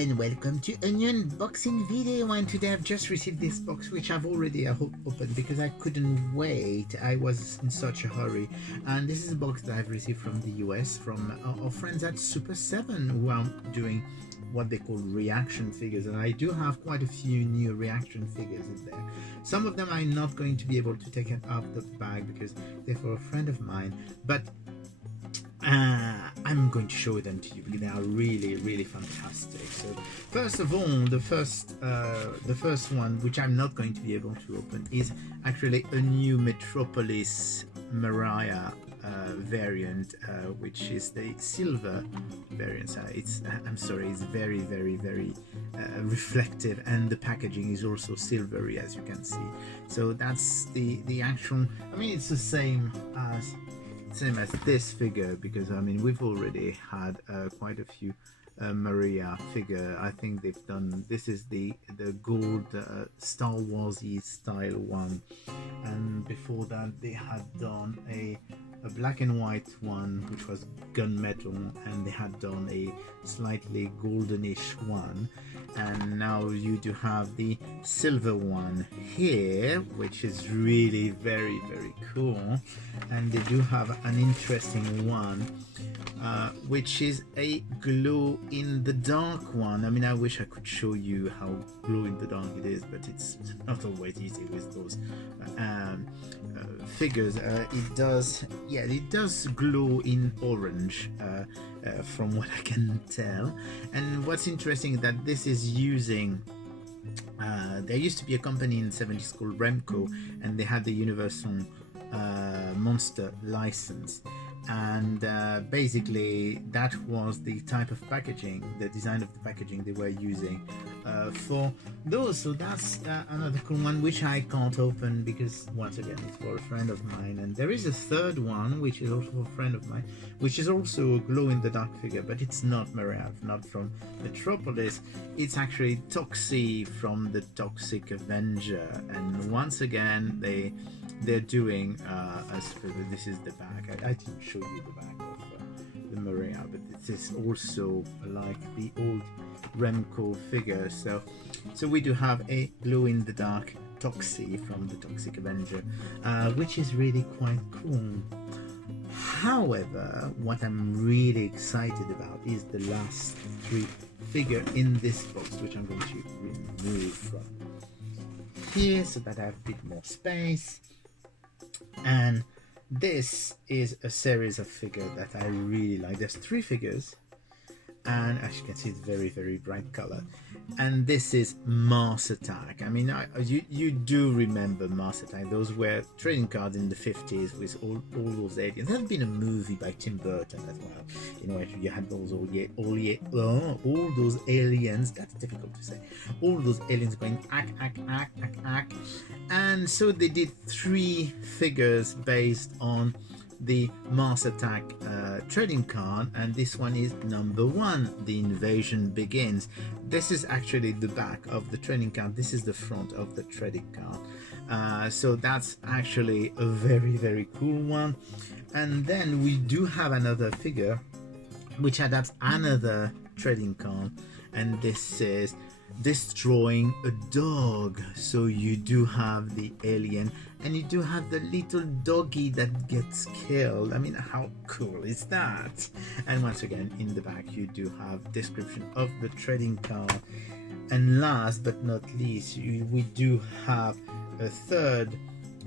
and welcome to a new unboxing video. And today I've just received this box, which I've already opened because I couldn't wait. I was in such a hurry. And this is a box that I've received from the US from our friends at Super7, who are doing what they call ReAction figures, and I do have quite a few new ReAction figures in there. Some of them I'm not going to be able to take it out of the bag because they're for a friend of mine, but I'm going to show them to you because they are really fantastic. So first of all, the first one, which I'm not going to be able to open, is actually a new Metropolis Mariah variant, which is the silver variant. I'm sorry, it's very reflective, and the packaging is also silvery, as you can see. So that's the actual, I mean, it's the same as this figure, because I mean we've already had quite a few Maria figure. I think they've done, this is the gold Star Warsy style one, and before that they had done a black and white one which was gunmetal, and they had done a slightly goldenish one, and now you do have the silver one here, which is really very cool. And they do have an interesting one which is a glow in the dark one. I mean, I wish I could show you how glow in the dark it is, but it's not always easy with those figures. It does glow in orange from what I can tell. And what's interesting is that this is using there used to be a company in the 70s called Remco, and they had the Universal Monster license, and basically that was the type of packaging, the design of the packaging they were using for those. So that's another cool one which I can't open because, once again, it's for a friend of mine. And there is a third one which is also a friend of mine, which is also a glow-in-the-dark figure, but it's not Marianne, not from Metropolis. It's actually Toxi from the Toxic Avenger, and once again they're doing this is the back. I didn't show you the back of the Maria, but this is also like the old Remco figure. So we do have a glow-in-the-dark Toxi from the Toxic Avenger, which is really quite cool. However, what I'm really excited about is the last three figure in this box, which I'm going to remove from here so that I have a bit more space. And this is a series of figures that I really like. There's three figures, and as you can see, it's very bright color. And this is Mars Attack. I mean, you do remember Mars Attack. Those were trading cards in the 50s with all those aliens. There's been a movie by Tim Burton as well. You know, you had those all those aliens. That's difficult to say. All those aliens going ack. And so they did three figures based on the Mars Attack trading card, and this one is number one, The Invasion Begins. This is actually the back of the trading card. This is the front of the trading card. So that's actually a very cool one. And then we do have another figure which adapts another trading card, and this is Destroying a Dog. So you do have the alien, and you do have the little doggy that gets killed. I mean, how cool is that? And once again, in the back you do have description of the trading card. And last but not least, we do have a third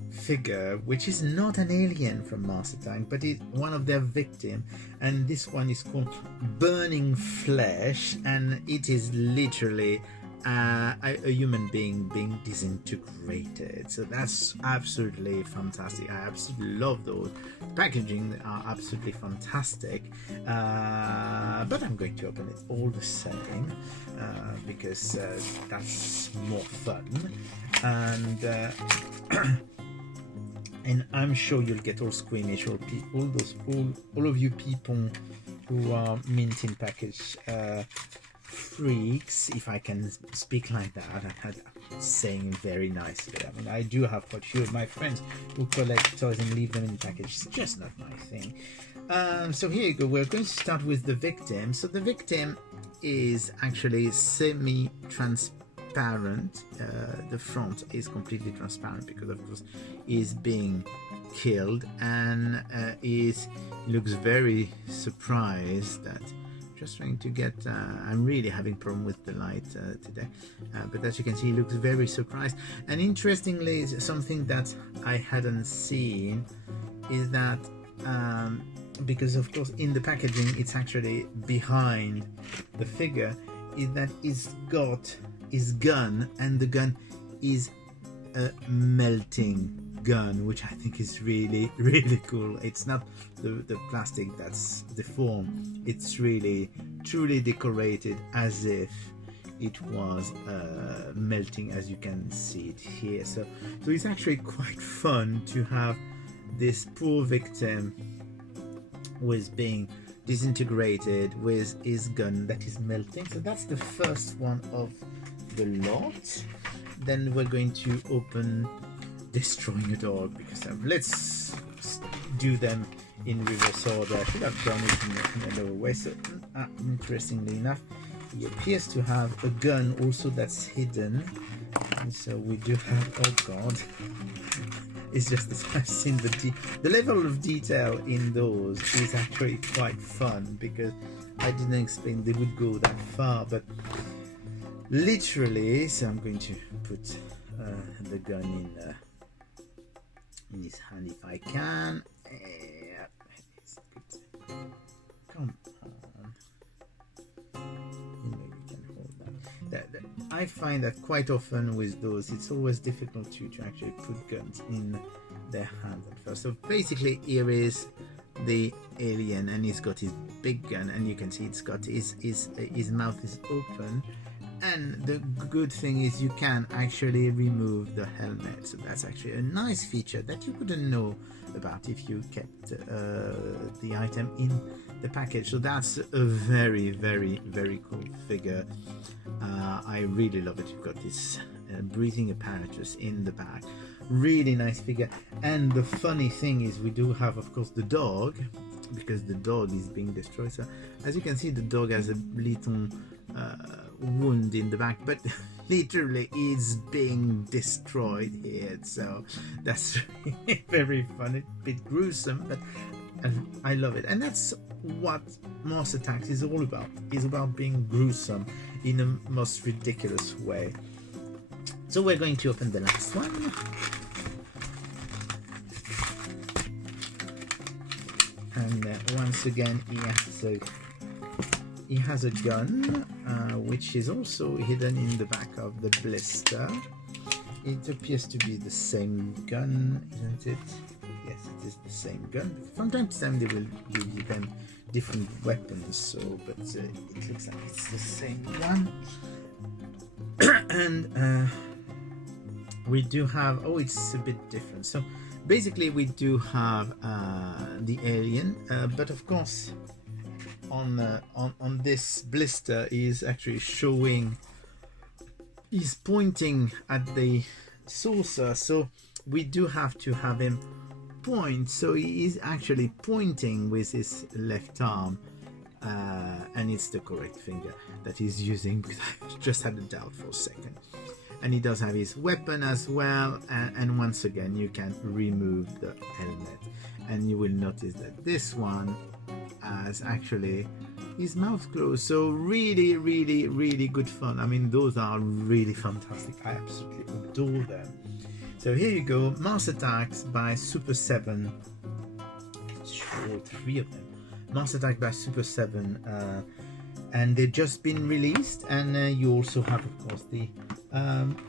figure, which is not an alien from Mars Attack, but it's one of their victims, and this one is called Burning Flesh, and it is literally a human being being disintegrated. So that's absolutely fantastic. I absolutely love those. Packaging are absolutely fantastic, but I'm going to open it all the same because that's more fun. And I'm sure you'll get all squeamish, all of you people who are minting package freaks, if I can speak like that. I'm saying very nicely. I mean, I do have quite a few of my friends who collect toys and leave them in package. It's just not my thing. So here you go. We're going to start with the victim. So the victim is actually semi-transparent. The front is completely transparent because, of course, is being killed, and looks very surprised that. Just trying to get. I'm really having problem with the light today, but as you can see, he looks very surprised. And interestingly, something that I hadn't seen is that. Because of course in the packaging it's actually behind the figure, is that it's got his gun, and the gun is a melting gun, which I think is really cool. It's not the plastic that's deformed, it's really truly decorated as if it was melting, as you can see it here. So it's actually quite fun to have this poor victim was being disintegrated with his gun that is melting. So that's the first one of the lot. Then we're going to open destroying a dog, because let's do them in reverse order. I should have done it in another way. So interestingly enough, he appears to have a gun also that's hidden, and so we do have, oh god, it's just that I've seen the level of detail in those is actually quite fun, because I didn't expect they would go that far, but literally. So I'm going to put the gun in his hand if I can. Come on. Maybe you can hold that. I find that quite often with those, it's always difficult to actually put guns in their hands at first. So basically, here is the alien, and he's got his big gun, and you can see it's got his mouth is open. And the good thing is you can actually remove the helmet. So that's actually a nice feature that you wouldn't know about if you kept the item in the package. So that's a very cool figure. I really love it. You've got this breathing apparatus in the back. Really nice figure. And the funny thing is we do have, of course, the dog, because the dog is being destroyed. So as you can see, the dog has a little wound in the back, but literally is being destroyed here. So that's very fun. It's a bit gruesome, but I love it. And that's what Mars Attacks is all about. It's about being gruesome in the most ridiculous way. So we're going to open the last one. And once again, he has a gun, which is also hidden in the back of the blister. It appears to be the same gun, isn't it? Yes, it is the same gun. From time to time they will give them different weapons, so but it looks like it's the same one. And we do have, oh, it's a bit different. So basically we do have the alien, but of course on this blister is actually showing, he's pointing at the saucer, so we do have to have him point. So he is actually pointing with his left arm, and it's the correct finger that he's using, because I just had a doubt for a second. And he does have his weapon as well, and once again you can remove the helmet, and you will notice that this one has actually his mouth closed. So really good fun. I mean, those are really fantastic. I absolutely adore them. So here you go, Mars Attacks by Super7. Sure, 3 of them. Mars Attack by Super7, and they've just been released. And you also have, of course, the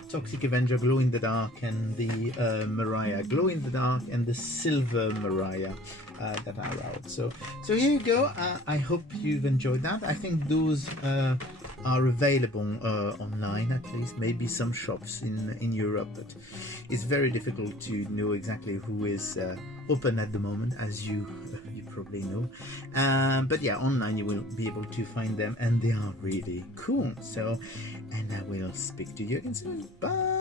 Toxic Avenger Glow in the Dark, and the Mariah Glow in the Dark, and the Silver Mariah that are out. So here you go. I hope you've enjoyed that. I think those are available online, at least, maybe some shops in Europe, but it's very difficult to know exactly who is open at the moment, as you probably know. But yeah, online you will be able to find them, and they are really cool. So, and I will speak to you again soon. Bye.